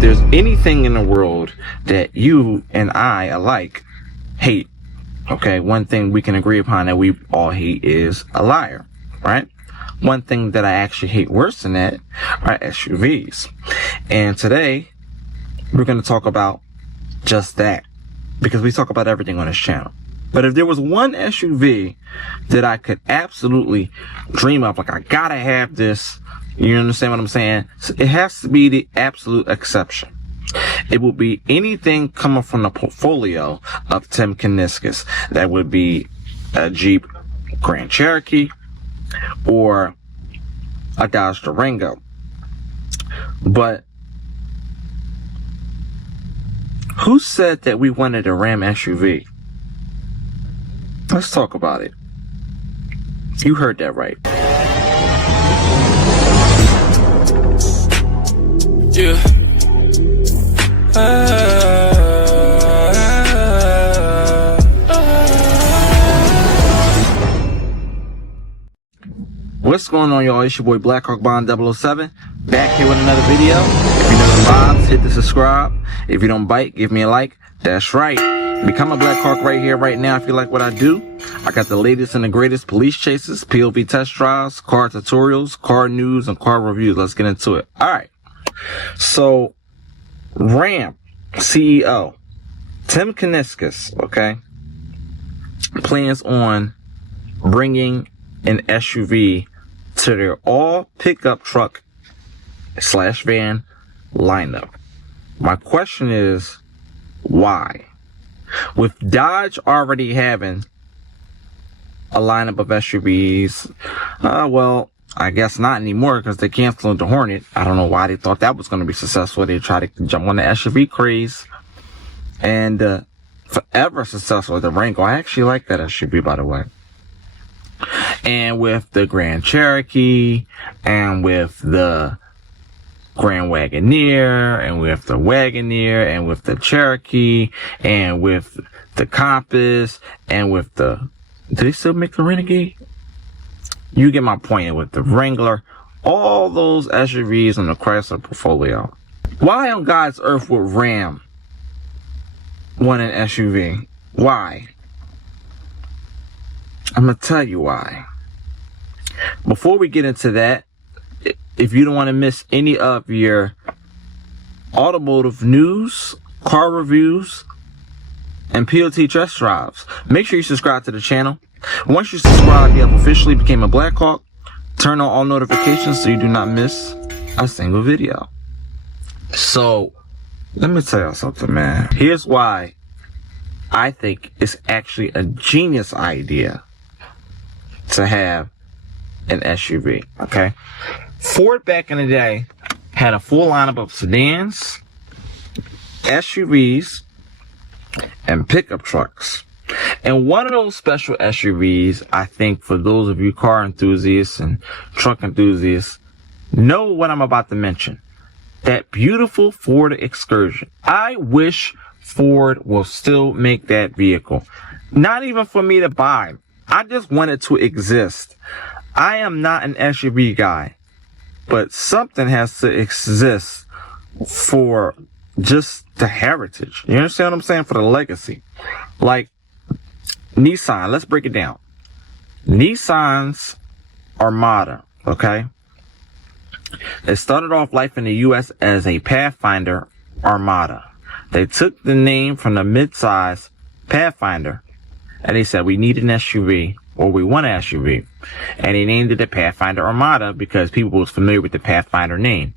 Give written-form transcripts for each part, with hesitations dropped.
if there's anything in the world that you and I alike hate, okay, one thing we can agree upon that we all hate is a liar, right? One thing that I actually hate worse than that are SUVs. And today, we're going to talk about just that, because we talk about everything on this channel. But if there was one SUV that I could absolutely dream of, like I gotta have this, you understand what I'm saying? It has to be the absolute exception. It will be anything coming from the portfolio of Tim Kuniskis. That would be a Jeep Grand Cherokee or a Dodge Durango. But who said that we wanted a Ram SUV? Let's talk about it. You heard that right. Yeah. What's going on, y'all? It's your boy Blackhawk Bond 007 back here with another video. If you know the vibes, hit the subscribe. If you don't bite, give me a like. That's right. Become a Blackhawk right here, right now if you like what I do. I got the latest and the greatest police chases, POV test drives, car tutorials, car news, and car reviews. Let's get into it. Alright. So, Ram CEO Tim Kuniskis, okay, plans on bringing an SUV to their all pickup truck / van lineup. My question is, why? With Dodge already having a lineup of SUVs, well, I guess not anymore because they canceled the Hornet. I don't know why they thought that was going to be successful. They tried to jump on the SUV craze, and forever successful with the Durango. I actually like that SUV, by the way. And with the Grand Cherokee, and with the Grand Wagoneer, and with the Wagoneer, and with the Cherokee, and with the Compass, and with the... Do they still make the Renegade? You get my point. With the Wrangler, all those SUVs in the Chrysler portfolio. Why on God's earth would Ram want an SUV? Why? I'm going to tell you why. Before we get into that, if you don't want to miss any of your automotive news, car reviews, and POT test drives, make sure you subscribe to the channel. Once you subscribe, you have officially became a Blackhawk. Turn on all notifications so you do not miss a single video. So, let me tell you something, man. Here's why I think it's actually a genius idea to have an SUV, okay? Ford back in the day had a full lineup of sedans, SUVs, and pickup trucks. And one of those special SUVs, I think for those of you car enthusiasts and truck enthusiasts, know what I'm about to mention. That beautiful Ford Excursion. I wish Ford will still make that vehicle. Not even for me to buy. I just want it to exist. I am not an SUV guy, but something has to exist for just the heritage. You understand what I'm saying? For the legacy. Like Nissan, let's break it down. Nissan's Armada, okay? It started off life in the U.S. as a Pathfinder Armada. They took the name from the mid-size Pathfinder, and they said, we need an SUV, or we want an SUV. And they named it the Pathfinder Armada because people was familiar with the Pathfinder name.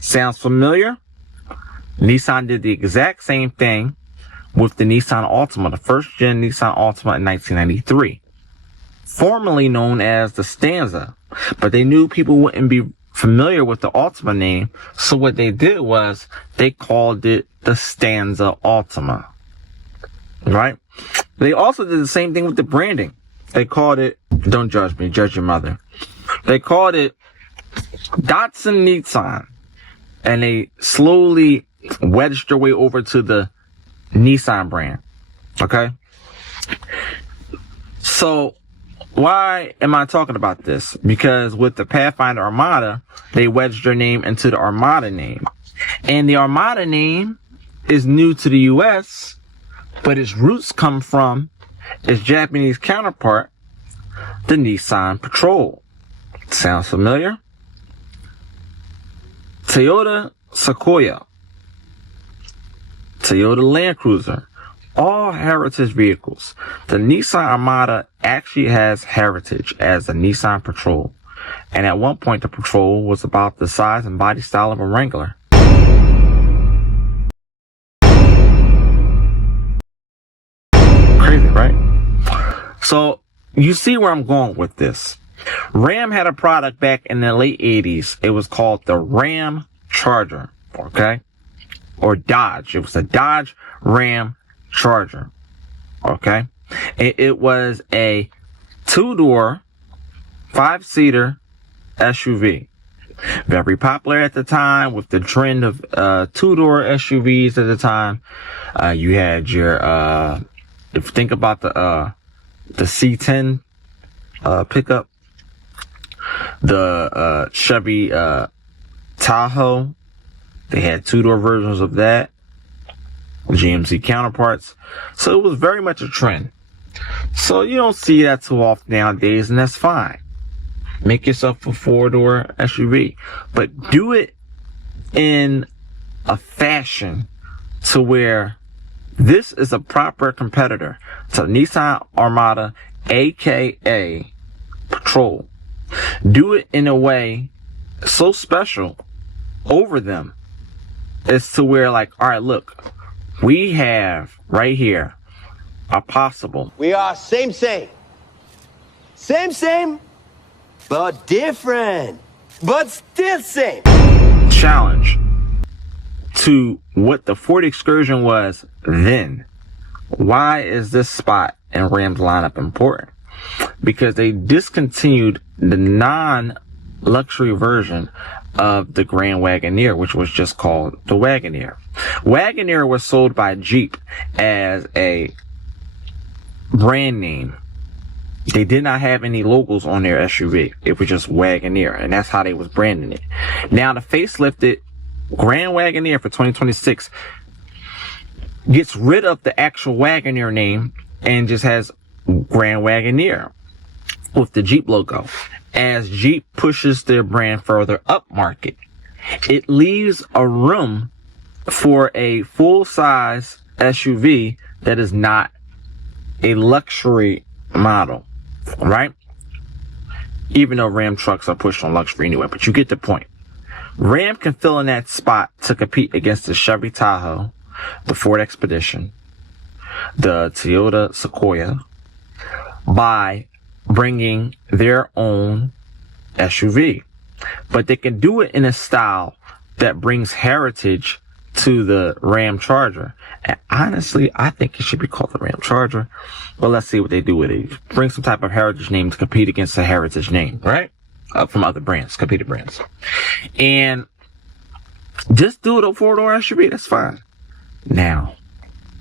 Sounds familiar? Nissan did the exact same thing with the Nissan Altima, the first gen Nissan Altima in 1993. Formerly known as the Stanza. But they knew people wouldn't be familiar with the Altima name, so what they did was they called it the Stanza Altima. Right? They also did the same thing with the branding. They called it, don't judge me, judge your mother. They called it Datsun Nissan. And they slowly wedged their way over to the Nissan brand. Okay? So, why am I talking about this? Because with the Pathfinder Armada, they wedged their name into the Armada name. And the Armada name is new to the U.S., but its roots come from its Japanese counterpart, the Nissan Patrol. Sounds familiar? Toyota Sequoia, Toyota Land Cruiser, all heritage vehicles. The Nissan Armada actually has heritage as a Nissan Patrol. And at one point, the Patrol was about the size and body style of a Wrangler. Crazy, right? So, you see where I'm going with this. Ram had a product back in the late 80s. It was called the Ram Charger, okay? Or Dodge. It was a Dodge Ram Charger, okay? It was a two-door, five-seater SUV. Very popular at the time with the trend of two-door SUVs at the time. You had your, if you think about the C10 pickup, the Chevy Tahoe, they had two-door versions of that, GMC counterparts. So it was very much a trend. So you don't see that too often nowadays, and that's fine. Make yourself a four-door SUV, but do it in a fashion to where this is a proper competitor to Nissan Armada, aka Patrol. Do it in a way so special over them as to where, like, all right, look, we have right here a possible. We are same, but different, but still same. Challenge to what the Ford Excursion was then. Why is this spot in Ram's lineup important? Because they discontinued the non-luxury version of the Grand Wagoneer, which was just called the Wagoneer. Wagoneer was sold by Jeep as a brand name. They did not have any logos on their SUV. It was just Wagoneer, and that's how they was branding it. Now, the facelifted Grand Wagoneer for 2026 gets rid of the actual Wagoneer name and just has Grand Wagoneer with the Jeep logo. As Jeep pushes their brand further up market, it leaves a room for a full-size SUV that is not a luxury model, right? Even though Ram trucks are pushed on luxury anyway, but you get the point. Ram can fill in that spot to compete against the Chevy Tahoe, the Ford Expedition, the Toyota Sequoia, by bringing their own SUV. But they can do it in a style that brings heritage to the Ram Charger. And honestly, I think it should be called the Ram Charger. But let's see what they do with it. Bring some type of heritage name to compete against a heritage name, right? From other brands, competing brands. And just do it a four-door SUV. That's fine. Now,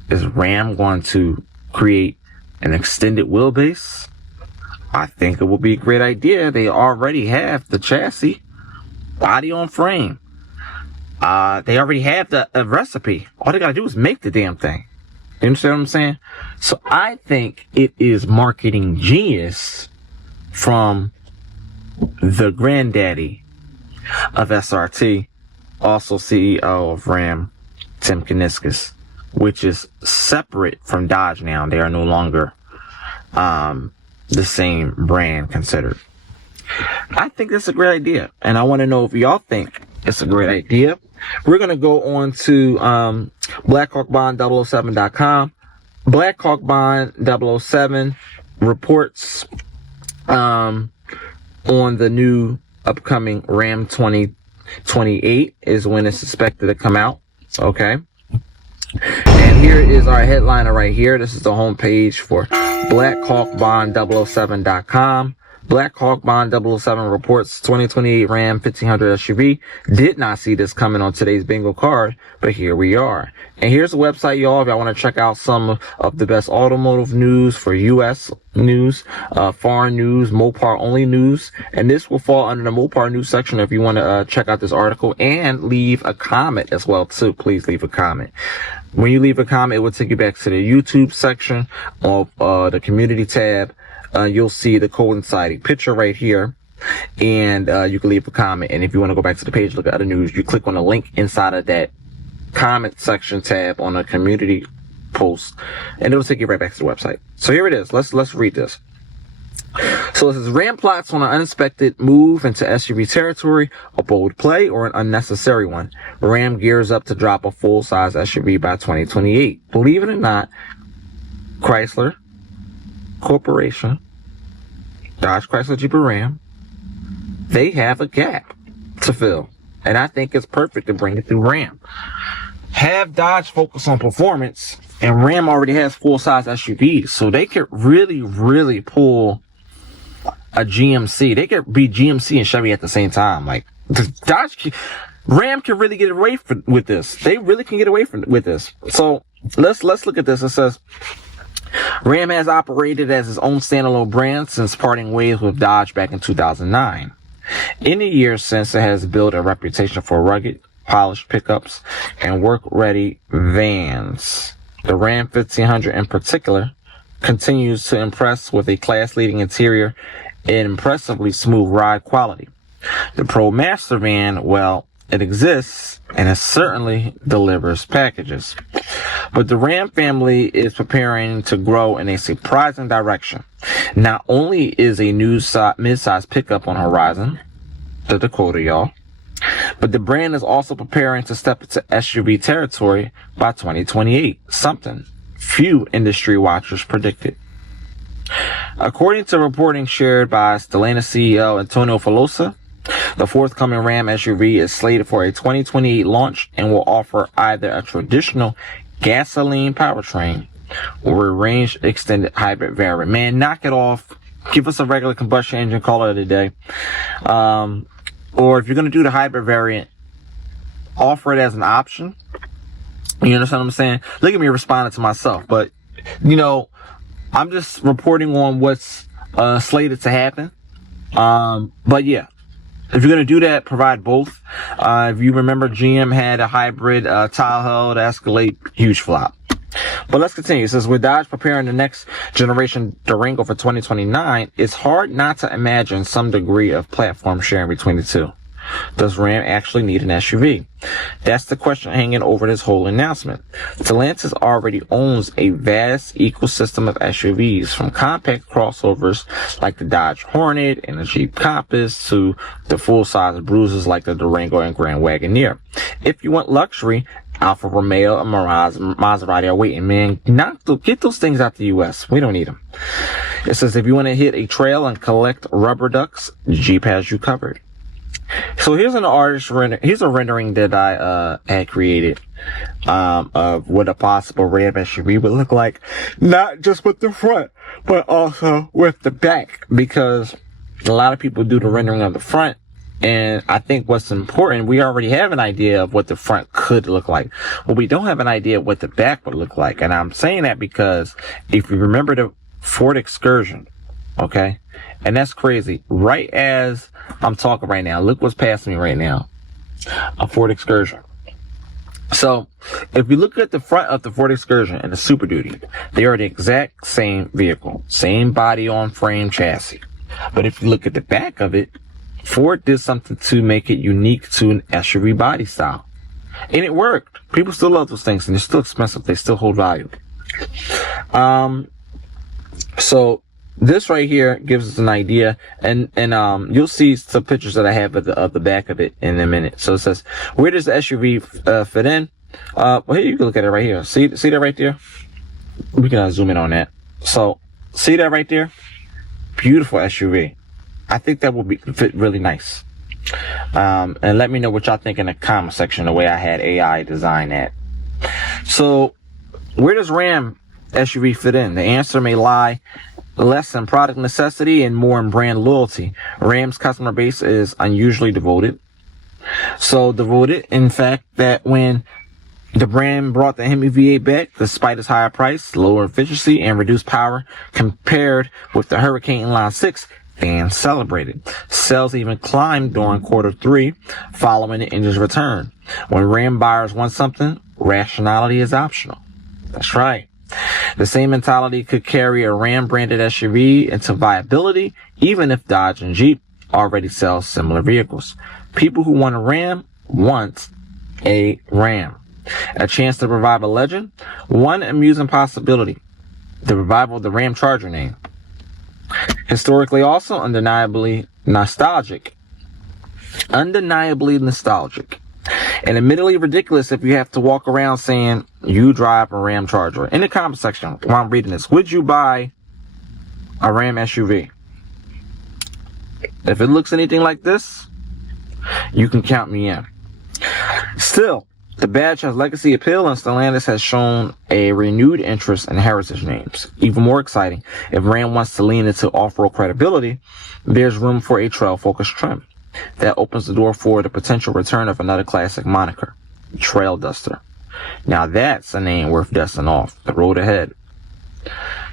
is Ram going to create an extended wheelbase? I think it will be a great idea. They already have the chassis, body on frame. They already have the recipe. All they gotta do is make the damn thing. You understand what I'm saying? So I think it is marketing genius from the granddaddy of SRT, also CEO of Ram, Tim Kuniskis, which is separate from Dodge now. They are no longer the same brand considered. I think that's a great idea, and I want to know if y'all think it's a great idea. We're going to go on to blackhawkbond007.com. Blackhawk Bond 007 reports on the new upcoming Ram 2028 is when it's expected to come out. Okay. And here is our headliner right here. This is the homepage for blackhawkbond007.com. Blackhawk Bond 007 reports 2028 Ram 1500 SUV. Did not see this coming on today's bingo card, but here we are. And here's the website, y'all, if y'all want to check out some of the best automotive news for U.S. news, foreign news, Mopar only news. And this will fall under the Mopar news section if you want to check out this article and leave a comment as well, too. Please leave a comment. When you leave a comment, it will take you back to the YouTube section of the community tab. You'll see the coinciding picture right here, and you can leave a comment. And if you want to go back to the page, look at other news, you click on the link inside of that comment section tab on the community post, and it'll take you right back to the website. So here it is. Let's read this. So it says, Ram plots on an unexpected move into SUV territory, a bold play or an unnecessary one. Ram gears up to drop a full-size SUV by 2028. Believe it or not, Chrysler Corporation, Dodge, Chrysler, Jeep, and Ram, they have a gap to fill. And I think it's perfect to bring it through Ram. Have Dodge focus on performance, and Ram already has full-size SUVs, so they could really, really pull a GMC. They could be GMC and Chevy at the same time. Like, Ram can really get away with this. They really can get away with this. So let's look at this. It says, Ram has operated as its own standalone brand since parting ways with Dodge back in 2009. In the years since, it has built a reputation for rugged, polished pickups and work-ready vans. The Ram 1500 in particular continues to impress with a class-leading interior and impressively smooth ride quality. The Pro Master van, well, it exists, and it certainly delivers packages. But the Ram family is preparing to grow in a surprising direction. Not only is a new mid-size pickup on the horizon, the Dakota, y'all, but the brand is also preparing to step into SUV territory by 2028, something few industry watchers predicted. According to reporting shared by Stellantis CEO Antonio Filosa, the forthcoming Ram SUV is slated for a 2028 launch and will offer either a traditional gasoline powertrain or a range extended hybrid variant. Man, knock it off. Give us a regular combustion engine, call it a day. Or if you're going to do the hybrid variant, offer it as an option. You understand what I'm saying? Look at me responding to myself. But, you know, I'm just reporting on what's slated to happen. But yeah. If you're going to do that, provide both. If you remember, GM had a hybrid Tahoe to Escalade, huge flop. But let's continue. It says, with Dodge preparing the next generation Durango for 2029, it's hard not to imagine some degree of platform sharing between the two. Does Ram actually need an SUV? That's the question hanging over this whole announcement. Stellantis already owns a vast ecosystem of SUVs, from compact crossovers like the Dodge Hornet and the Jeep Compass to the full-size bruisers like the Durango and Grand Wagoneer. If you want luxury, Alfa Romeo and Maserati are waiting, man. Get those things out the U.S. We don't need them. It says, if you want to hit a trail and collect rubber ducks, Jeep has you covered. So here's an artist render. Here's a rendering that I had created of what a possible Ram SUV would look like, not just with the front, but also with the back, because a lot of people do the rendering of the front. And I think what's important, we already have an idea of what the front could look like, but we don't have an idea of what the back would look like. And I'm saying that because if you remember the Ford Excursion, okay, and that's crazy. Right as I'm talking right now, look what's passing me right now. A Ford Excursion. So if you look at the front of the Ford Excursion and the Super Duty, they are the exact same vehicle, same body on frame chassis. But if you look at the back of it, Ford did something to make it unique to an SUV body style. And it worked. People still love those things, and they're still expensive. They still hold value. So this right here gives us an idea, and you'll see some pictures that I have of the back of it in a minute. So it says, where does the SUV fit in? Well, here you can look at it right here. See that right there? We can zoom in on that. So see that right there? Beautiful SUV. I think that would fit really nice. And let me know what y'all think in the comment section, the way I had AI design that. So where does Ram SUV fit in? The answer may lie less in product necessity and more in brand loyalty. Ram's customer base is unusually devoted. So devoted, in fact, that when the brand brought the Hemi V8 back, despite its higher price, lower efficiency, and reduced power compared with the Hurricane Inline 6, fans celebrated. Sales even climbed during quarter 3 following the engine's return. When Ram buyers want something, rationality is optional. That's right. The same mentality could carry a Ram branded SUV into viability, even if Dodge and Jeep already sell similar vehicles. People who want a Ram want a Ram. A chance to revive a legend. One amusing possibility: the revival of the Ram Charger name. Historically also undeniably nostalgic. Undeniably nostalgic. And admittedly ridiculous if you have to walk around saying you drive a Ram Charger. In the comment section while I'm reading this, would you buy a Ram SUV? If it looks anything like this, you can count me in. Still, the badge has legacy appeal, and Stellantis has shown a renewed interest in heritage names. Even more exciting, if Ram wants to lean into off-road credibility, there's room for a trail-focused trim. That opens the door for the potential return of another classic moniker, Trail Duster. Now that's a name worth dusting off. The road ahead.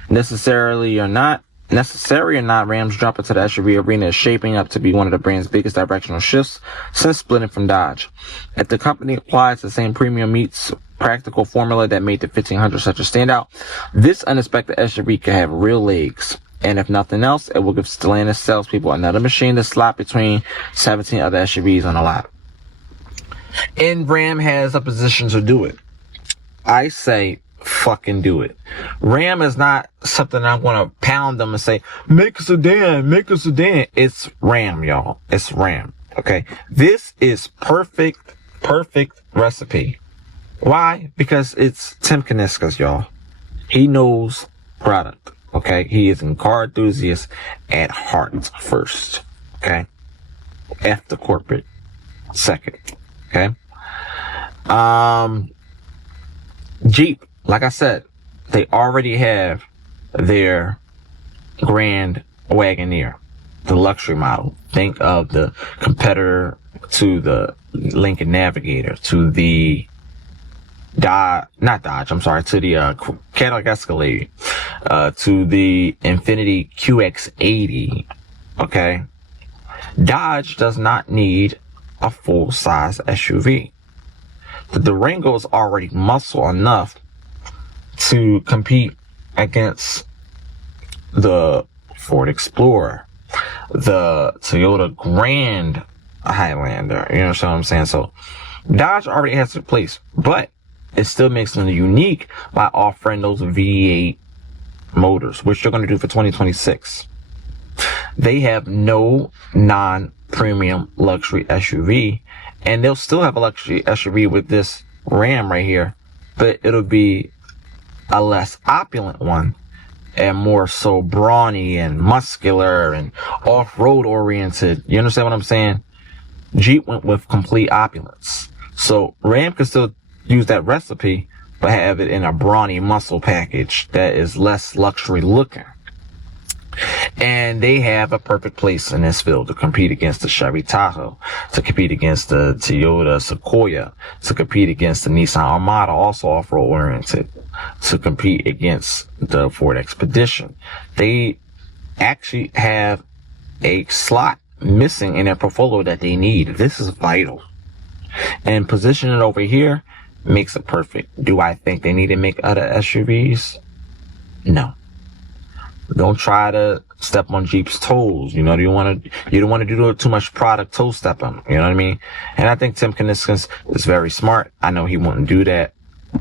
Necessary or not, Ram's jump into the SUV arena is shaping up to be one of the brand's biggest directional shifts since splitting from Dodge. If the company applies the same premium meets practical formula that made the 1500 such a standout, this unexpected SUV could have real legs. And if nothing else, it will give Stellantis salespeople another machine to slot between 17 other SUVs on the lot. And Ram has a position to do it. I say, fucking do it. Ram is not something I'm going to pound them and say, make a sedan, make a sedan. It's Ram, y'all. It's Ram. Okay. This is perfect recipe. Why? Because it's Tim Kuniskis, y'all. He knows product. Okay. He is a car enthusiast at heart first. Okay. F the corporate second. Okay. Jeep, like I said, they already have their Grand Wagoneer, the luxury model. Think of the competitor to the Lincoln Navigator, to the to the Cadillac Escalade, to the Infiniti QX80. Okay. Dodge does not need a full-size SUV. The Durango is already muscle enough to compete against the Ford Explorer, the Toyota Grand Highlander. You know what I'm saying? So Dodge already has a place, but it still makes them unique by offering those V8 motors, which they're going to do for 2026. They have no non-premium luxury SUV, and they'll still have a luxury SUV with this Ram right here, but it'll be a less opulent one and more so brawny and muscular and off-road oriented. You understand what I'm saying? Jeep went with complete opulence. So Ram can still use that recipe, but have it in a brawny muscle package that is less luxury looking. And they have a perfect place in this field to compete against the Chevy Tahoe, to compete against the Toyota Sequoia, to compete against the Nissan Armada, also off-road oriented, to compete against the Ford Expedition. They actually have a slot missing in their portfolio that they need. This is vital. And positioning it over here makes it perfect. Do I think they need to make other SUVs? No. Don't try to step on Jeep's toes. You know, you don't want to do too much product toe stepping. You know what I mean? And I think Tim Kuniskis is very smart. I know he wouldn't do that.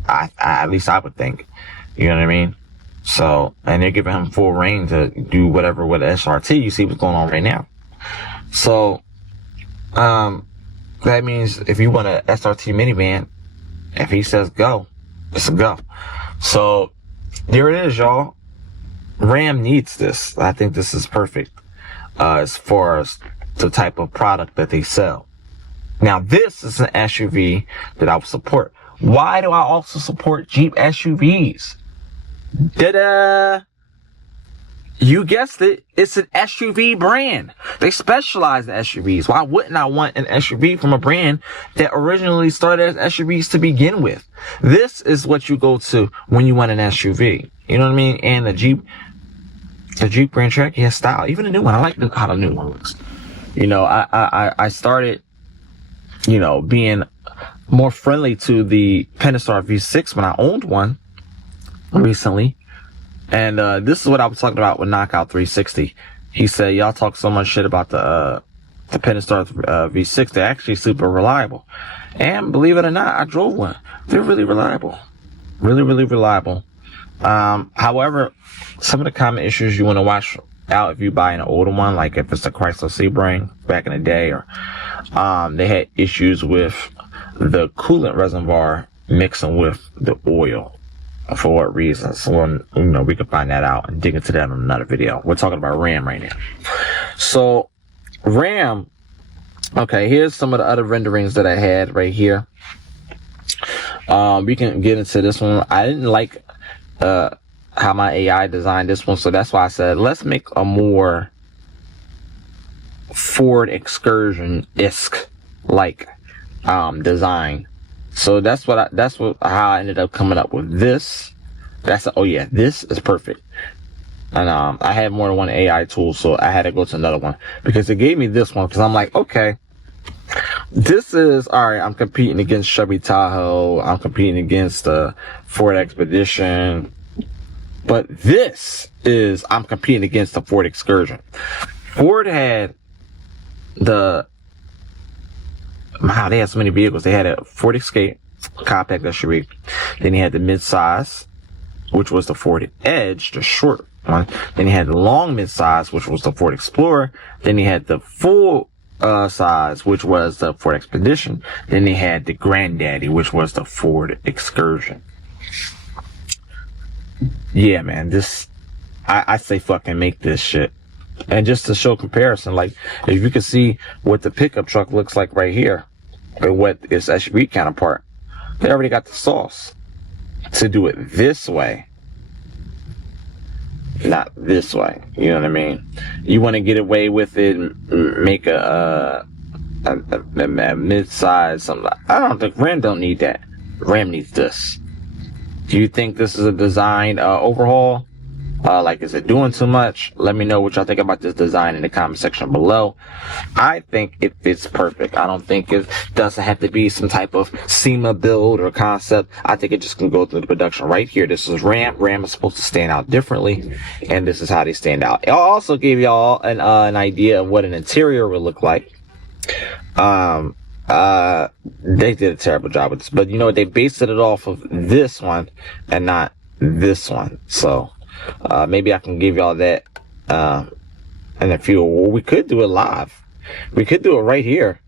At least I would think. You know what I mean? So, and they're giving him full reign to do whatever with SRT. You see what's going on right now. So, that means if you want a SRT minivan, if he says go, it's a go. So, there it is, y'all. Ram needs this. I think this is perfect as far as the type of product that they sell. Now, this is an SUV that I would support. Why do I also support Jeep SUVs? You guessed it. It's an SUV brand. They specialize in SUVs. Why wouldn't I want an SUV from a brand that originally started as SUVs to begin with? This is what you go to when you want an SUV. You know what I mean? And the Jeep Grand Cherokee has style. Even the new one. I like how the new one looks. You know, I started, you know, being more friendly to the Pentastar V6 when I owned one recently. And this is what I was talking about with Knockout 360. He said, y'all talk so much shit about the Pentastar V6. They're actually super reliable. And believe it or not, I drove one. They're really reliable. Really, really reliable. However, some of the common issues you want to watch out if you buy an older one, like if it's a Chrysler Sebring back in the day, or they had issues with the coolant reservoir mixing with the oil. For what reasons? Well, you know, we can find that out and dig into that in another video. We're talking about RAM right now. So, RAM. Okay, here's some of the other renderings that I had right here. We can get into this one. I didn't like how my AI designed this one, so that's why I said let's make a more Ford Excursion-esque like design. So that's how I ended up coming up with this. Oh yeah, this is perfect. And I had more than one AI tool, so I had to go to another one because it gave me this one because I'm like, okay, this is all right. I'm competing against Chevy Tahoe. I'm competing against the Ford Expedition, but I'm competing against the Ford Excursion. Ford had they had so many vehicles. They had a Ford Escape, compact SUV. Then he had the midsize, which was the Ford Edge, the short one. Then he had the long midsize, which was the Ford Explorer. Then he had the full size, which was the Ford Expedition. Then they had the granddaddy, which was the Ford Excursion. Yeah, man, I say fucking make this shit. And just to show comparison, like if you can see what the pickup truck looks like right here, or what its SUV counterpart, they already got the sauce to do it this way, not this way. You know what I mean? You want to get away with it, make a mid-size something. I don't think Ram don't need that. Ram needs this. Do you think this is a design overhaul? Like, is it doing too much? Let me know what y'all think about this design in the comment section below. I think it fits perfect. I don't think it doesn't have to be some type of SEMA build or concept. I think it just can go through the production right here. This is RAM. RAM is supposed to stand out differently, and this is how they stand out. I'll also give y'all an idea of what an interior will look like. They did a terrible job with this, but you know what? They based it off of this one and not this one. So maybe I can give y'all that in a few. Well, we could do it live. We could do it right here.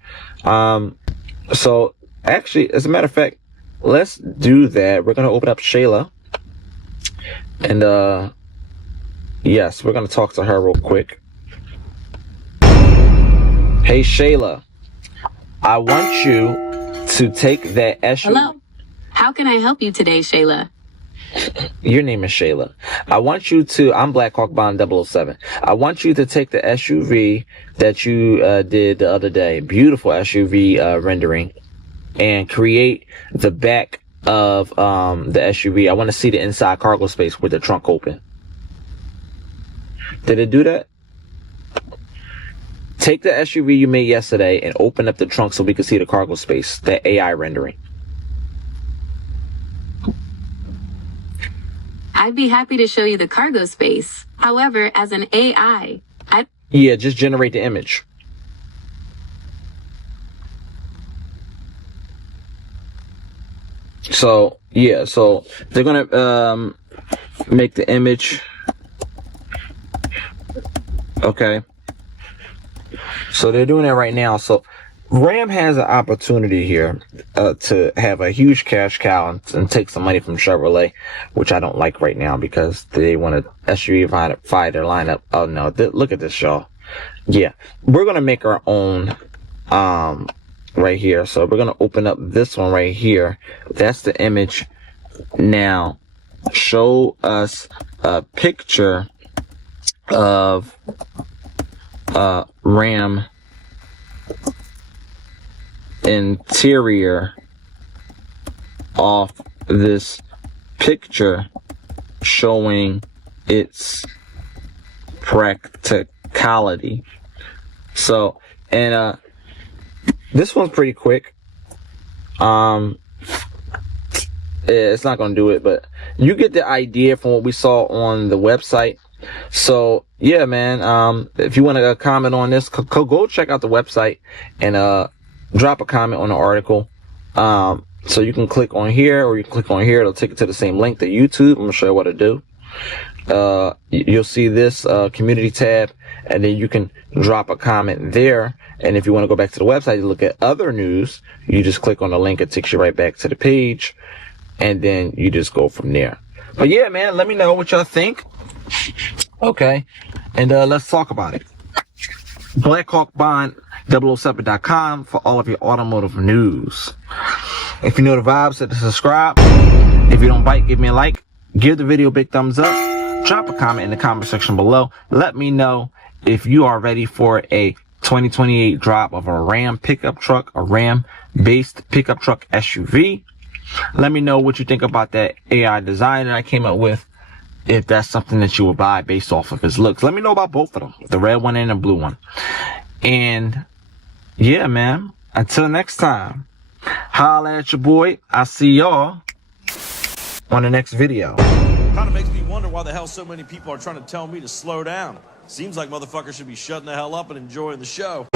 So actually, as a matter of fact, let's do that. We're gonna open up Shayla, and yes, we're gonna talk to her real quick. Hey Shayla, I want you to take that SUV. Hello. How can I help you today, Shayla? Your name is Shayla. I want you to, I'm Blackhawk Bond 007. I want you to take the SUV that you did the other day, beautiful SUV rendering, and create the back of the SUV. I want to see the inside cargo space with the trunk open. Did it do that? Take the SUV you made yesterday and open up the trunk so we can see the cargo space, that AI rendering. I'd be happy to show you the cargo space. However, as an AI, Yeah, just generate the image. So, yeah, so they're going to make the image. Okay. So they're doing it right now. So Ram has an opportunity here to have a huge cash cow and take some money from Chevrolet, which I don't like right now because they want to SUV-fy their lineup. Oh no, look at this, y'all. Yeah, we're going to make our own right here. So we're going to open up this one right here. That's the image. Now, show us a picture of Ram interior off this picture showing its practicality. So, and this one's pretty quick. It's not gonna do it, but you get the idea from what we saw on the website. So yeah, man, if you want to comment on this, go check out the website and drop a comment on the article. So you can click on here, or you can click on here. It'll take you to the same link to YouTube. I'm gonna show you what to do. You'll see this community tab, and then you can drop a comment there. And if you want to go back to the website to look at other news, you just click on the link. It takes you right back to the page, and then you just go from there. But yeah, man, let me know what y'all think. Okay, and let's talk about it. BlackhawkBond007.com for all of your automotive news. If you know the vibes, hit the subscribe. If you don't bite, give me a like. Give the video a big thumbs up. Drop a comment in the comment section below. Let me know if you are ready for a 2028 drop of a Ram pickup truck, a Ram-based pickup truck SUV. Let me know what you think about that AI design that I came up with. If that's something that you will buy based off of his looks. Let me know about both of them, the red one and the blue one. And yeah, man, until next time, holla at your boy. I'll see y'all on the next video. Kind of makes me wonder why the hell so many people are trying to tell me to slow down. Seems like motherfuckers should be shutting the hell up and enjoying the show.